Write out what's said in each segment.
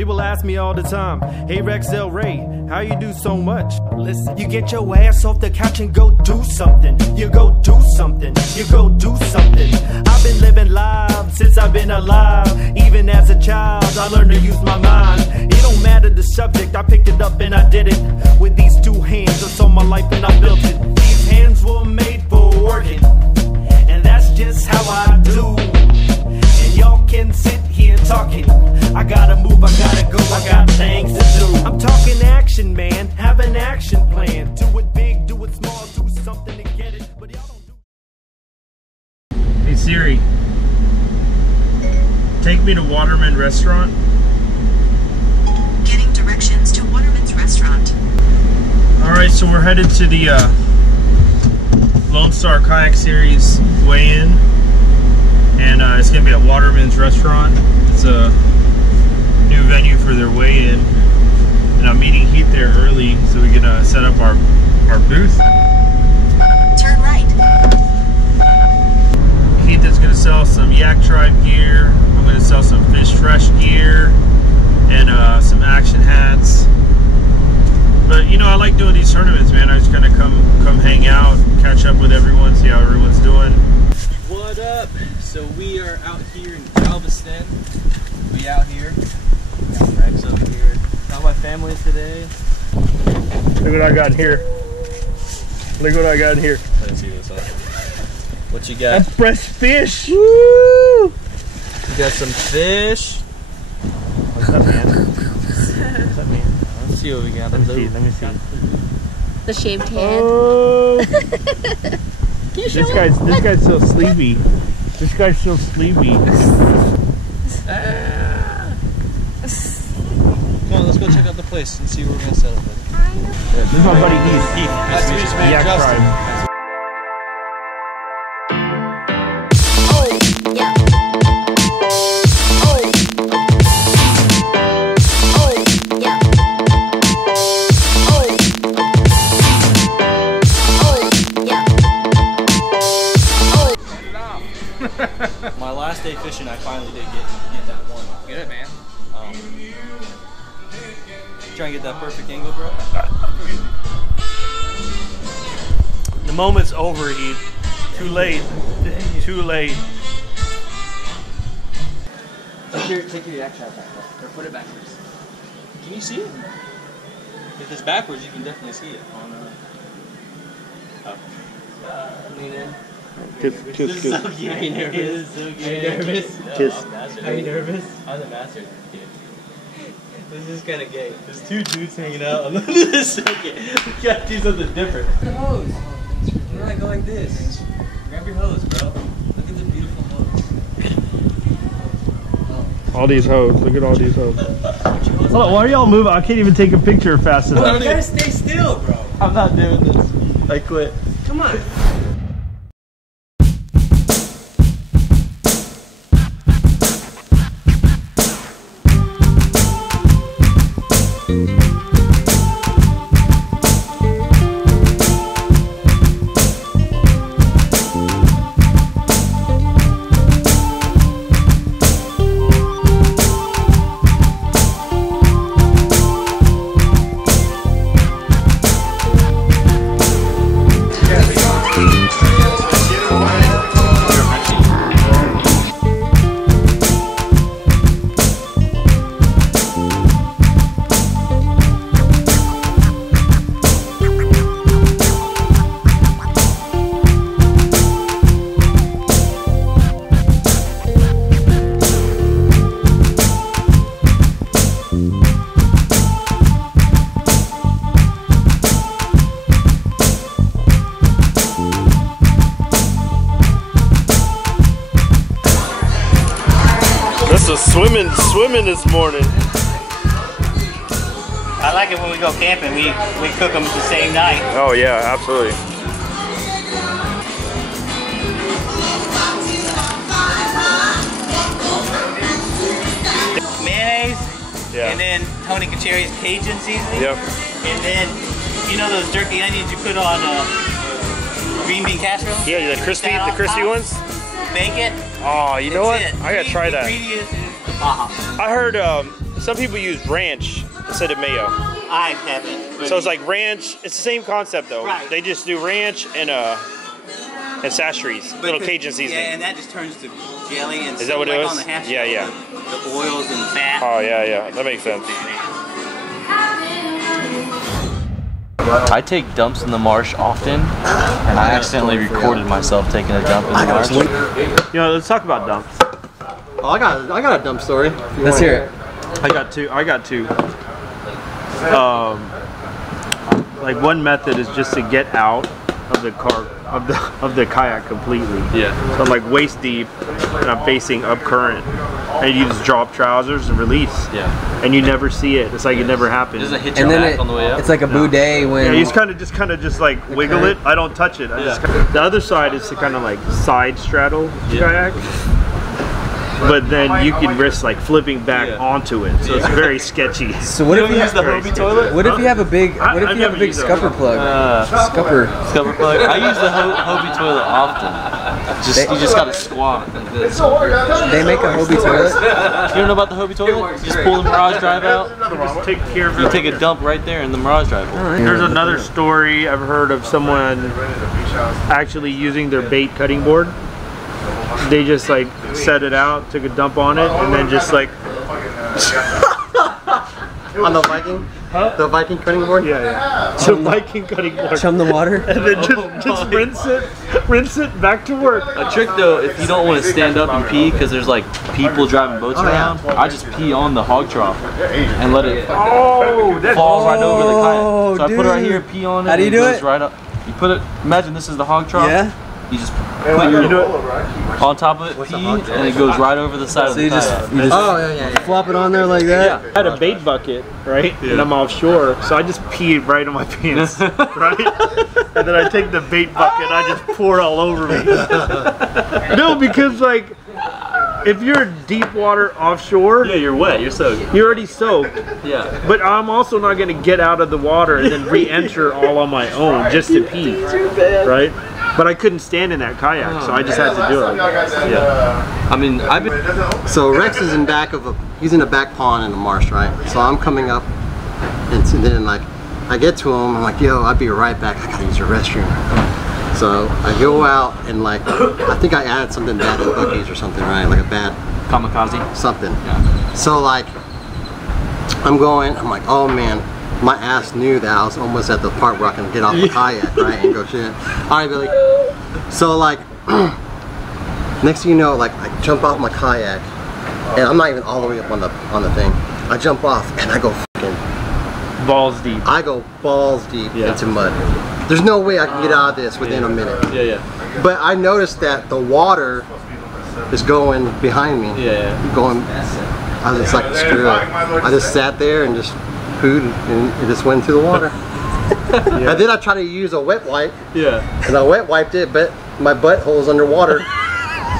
People ask me all the time, hey Rex Del Rey, how you do so much? Listen, you get your ass off the couch and go do something. You go do something. You go do something. I've been living live since I've been alive. Even as a child, I learned to use my mind. It don't matter the subject, I picked it up and I did it. With these two hands, I saw my life and I built it. These hands were made for working, and that's just how I do. And y'all can sit here talking. I gotta move, I gotta go, I got things to do. I'm talking action, man, have an action plan. Do it big, do it small, do something to get it. But y'all don't do. Hey Siri, take me to Waterman Restaurant. Getting directions to Waterman's Restaurant. Alright, so we're headed to the Lone Star Kayak Series weigh-in. And it's going to be at Waterman's Restaurant. It's a new venue for their weigh-in. And I'm meeting Heath there early so we can set up our booth. Turn right. Heath is going to sell some Yak Tribe gear. I'm going to sell some Fish Fresh gear and some action hats. But you know, I like doing these tournaments, man. I just kind of come hang out, catch up with everyone, see how everyone's doing. What up? So we are out here in Galveston. We out here. Got Rex over here. Got my family today. Look what I got here. Look what I got in here. Let me see this. What you got? A fresh fish. Woo! You got some fish. What's up, man? What's up, man? Let's see what we got. Let me see. The shaved hand. Oh. This guy's so sleepy. This guy's so sleepy. Come on, let's go check out the place and see where we're gonna set up. This is my buddy Heath. Nice to meet you, man. Yak Tribe. My last day fishing, I finally did get that one. Good, man. Trying to get that perfect angle, bro. The moment's over, Heath. Too late. Too late. Take your yak shot back, or put it backwards. Can you see it? If it's backwards, you can definitely see it. Lean in. Kiss. Are you nervous? Are you nervous? Kiss. Are you nervous? I'm the master kid. This is kind of gay. There's two dudes hanging out. This is so gay. We gotta do something different. The hose. We're gonna go like this. Grab your hose, bro. Look at the beautiful hose. All these hoes. Look at all these hoes. Hold on, why are y'all moving? I can't even take a picture fast enough. You gotta stay still, bro. I'm not doing this. I quit. Come on. Swimming this morning. I like it when we go camping. We cook them the same night. Oh yeah, absolutely. Mayonnaise, Yeah. and then Tony Kacheri's Cajun seasoning. Yep. And then, you know those jerky onions you put on green bean casserole? Yeah, the crispy ones. Bake it. Oh, you know what? It. I gotta try that. Ingredients is I heard some people use ranch instead of mayo. I haven't. So it's like ranch. It's the same concept though. Right. They just do ranch and sasheries, little Cajun seasoning. Yeah, and that just turns to jelly and Is that what it like was? on the hash Yeah, brown, yeah. The oils and fat. Oh yeah, that makes sense. I take dumps in the marsh often, and I accidentally recorded myself taking a dump in the marsh. You know, let's talk about dumps. Oh, I got a dump story. Let's hear it. I got two. Like one method is just to get out of the car of the kayak completely. Yeah. So I'm like waist deep and I'm facing up current, and you just drop trousers and release. Yeah. And you never see it. It's like it never happened. Does it hit your And then back on the way up? it's like a boudet when. Yeah, you just kind of just like wiggle it. I don't touch it. I just the other side is to kind of like side straddle kayak. But then you can risk like flipping back onto it, so it's very sketchy. So what if you use the Hobie toilet? What if you have a big? What if you have a big scupper plug? Scupper plug. I use the Hobie toilet often. You just gotta squat like this. They make a Hobie toilet. You don't know about the Hobie toilet? You just pull the Mirage Drive out. Just take care of it. You take a dump right there in the Mirage Drive. There's another story I've heard of someone actually using their bait cutting board. They just like set it out, took a dump on it, and then just like On the Viking? Huh? The Viking cutting board? yeah. The Viking cutting board. Chum the water. And then just rinse it, back to work. A trick though, if you don't want to stand up and pee because there's like people driving boats around, I just pee on the hog trough and let it fall right over the kayak. So I put it right here, pee on it. How do you and do goes it? Right up. You put it. Imagine this is the hog trough. Yeah. You just put your on top of it, pee, and it goes right over the side of the kayak. Oh, yeah. Flop it on there like that? I had a bait bucket, right? Yeah. And I'm offshore, so I just peed right on my pants, right? And then I take the bait bucket, I just pour it all over me. No, because like, if you're deep water offshore, Yeah, you're wet. You're soaked. you're already soaked. Yeah. But I'm also not going to get out of the water and then re-enter all on my own just to pee, right? But I couldn't stand in that kayak, so I just had to do it. Yeah. I mean, I've been. So Rex is in he's in a back pond in the marsh, right? So I'm coming up, and then like, I get to him, I'm like, yo, I'll be right back, I gotta use your restroom. So I go out and like, I think I added something bad in Buc-ee's or something, right? Like a bad Kamikaze. something. Yeah. So like, I'm like, oh man, my ass knew that I was almost at the part where I can get off the kayak, right, and go shit. All right, Billy. So like, next thing you know, like I jump off my kayak, and I'm not even all the way up on the thing. I jump off and I go fucking Balls deep. I go balls deep into mud. There's no way I can get out of this within a minute. Yeah. But I noticed that the water is going behind me. Yeah. Going. I was just like, screw it. I just sat there and just pooed and it just went into the water. And then I tried to use a wet wipe. Yeah. And I wet wiped it, but my butthole's underwater.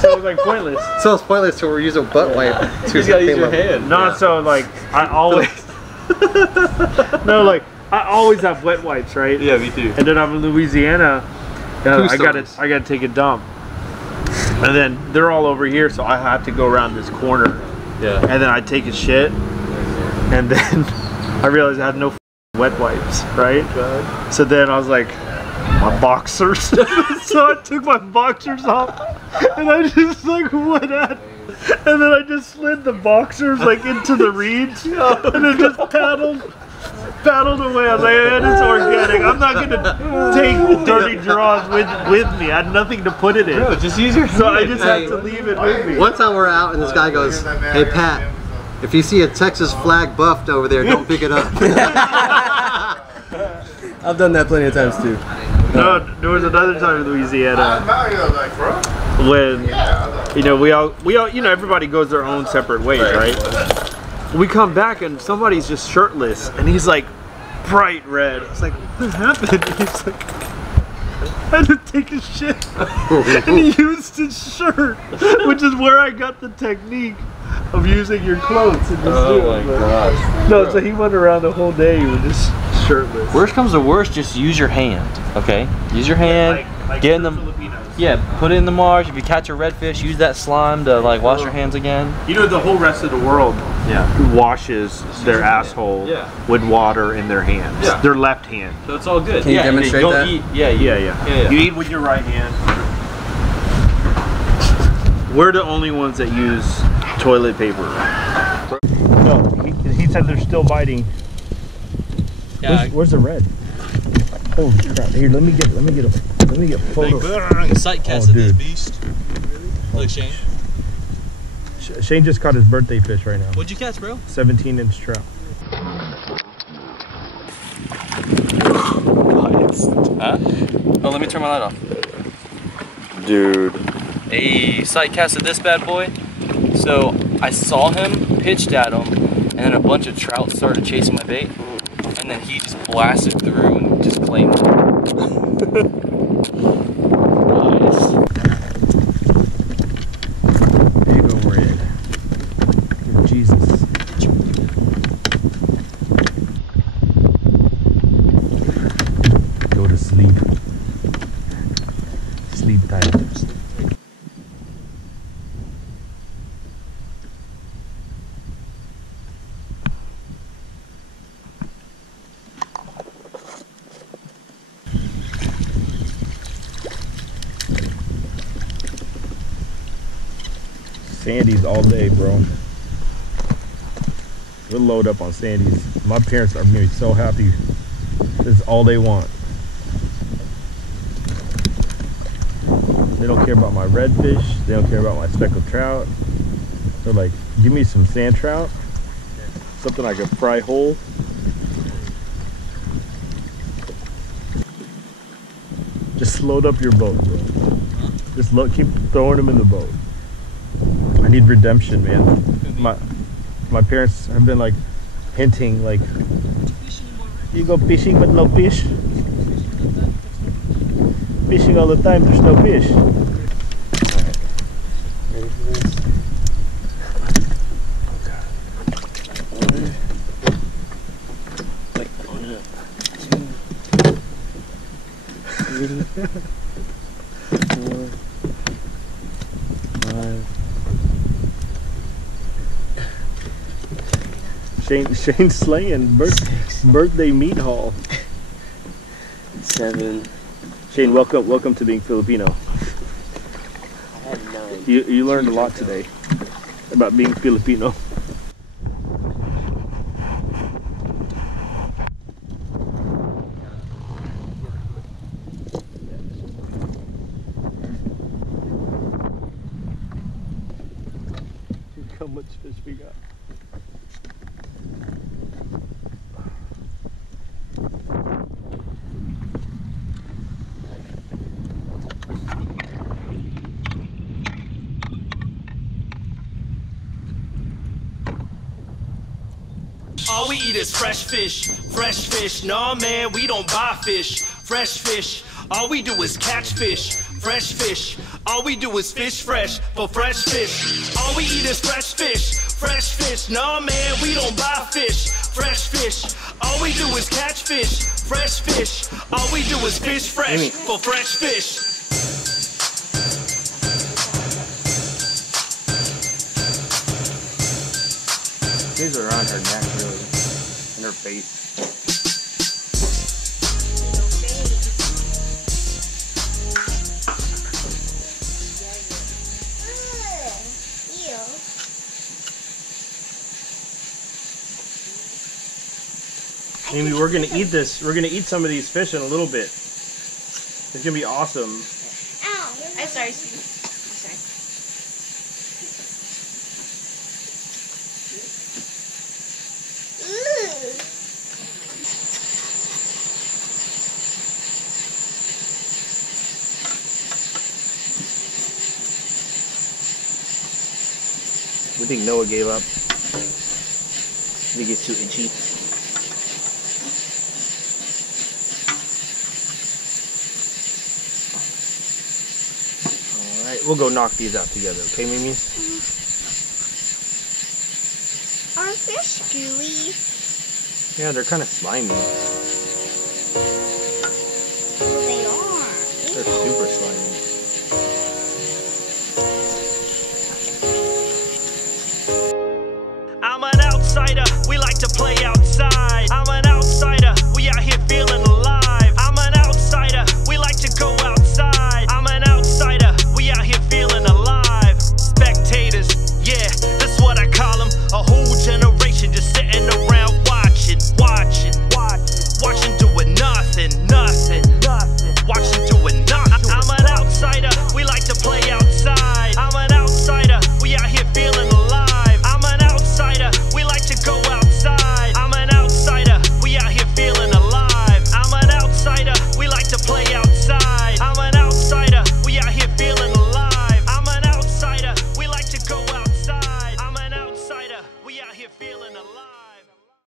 So it was like pointless. So it's pointless to use a butt wipe. You gotta use your hand. No, so like I always I always have wet wipes, right? Yeah, me too. And then I'm in Louisiana, I gotta take a dump, and then they're all over here, so I have to go around this corner. Yeah. And then I take a shit, and then I realized I had no wet wipes, right? So then I was like, my boxers. So I took my boxers off, and I just like went at it. And then I just slid the boxers like into the reeds, and then just paddled away. I was like, it's organic. I'm not gonna take dirty drawers with me. I had nothing to put it in. No, just use your hand. So I just had to leave it with me. One time we're out and this guy goes, hey Pat, if you see a Texas flag buffed over there, don't pick it up. I've done that plenty of times too. No, there was another time in Louisiana when, you know, we all, you know, everybody goes their own separate ways, right? We come back and somebody's just shirtless and he's like bright red. It's like, what happened? He's like, I had to take a shit. And he used his shirt, which is where I got the technique of using your clothes and just Oh my gosh. No, so he went around the whole day with just shirtless. Worst comes to worst, just use your hand, okay? Use your hand, Like get in the, Filipinos. yeah, put it in the marsh. If you catch a redfish, use that slime to like wash your hands again. You know, the whole rest of the world, washes their asshole with water in their hands. Their left hand. So it's all good. Can you demonstrate don't that? Eat, yeah. You eat with your right hand. We're the only ones that use toilet paper. No, he said they're still biting. Yeah. Where's the red? Holy crap! Here, let me get a photo. Sight cast of this beast. Look, Shane. Shane just caught his birthday fish right now. What'd you catch, bro? 17-inch trout. Huh? Oh, let me turn my light off. Dude. A sight casted this bad boy. So I saw him, pitched at him, and then a bunch of trout started chasing my bait. And then he just blasted through and just claimed it. Nice. There you go, Red. Jesus. Go to sleep. Sleep time. Sandy's all day, bro. We'll load up on Sandy's. My parents are gonna be so happy. This is all they want. They don't care about my redfish. They don't care about my speckled trout. They're like, give me some sand trout. Something I can fry whole. Just load up your boat, bro. Just keep throwing them in the boat. I need redemption, man. My parents have been like hinting, like, you go fishing but no fish. Fishing all the time, there's no fish. Alright. Ready for this? Like, 1, 2, 3, 4, 5. Shane's slaying birthday meat haul. 7. Shane, welcome to being Filipino. I had 9. You learned a lot today about being Filipino. Look how much fish we got. All we eat is fresh fish, nah man, we don't buy fish, fresh fish. All we do is catch fish, fresh fish. All we do is fish fresh for fresh fish. All we eat is fresh fish, nah man, we don't buy fish, fresh fish. All we do is catch fish, fresh fish. All we do is fish fresh for fresh fish. These are around her neck, really, and her face. Amy, we're gonna eat this. We're gonna eat some of these fish in a little bit. It's gonna be awesome. Ow. I'm sorry, sweetie. I'm sorry. We think Noah gave up. I think it's too itchy. Alright, we'll go knock these out together, okay, Mimi? Are fish gooey? Yeah, they're kind of slimy. Well, they are. They're super slimy.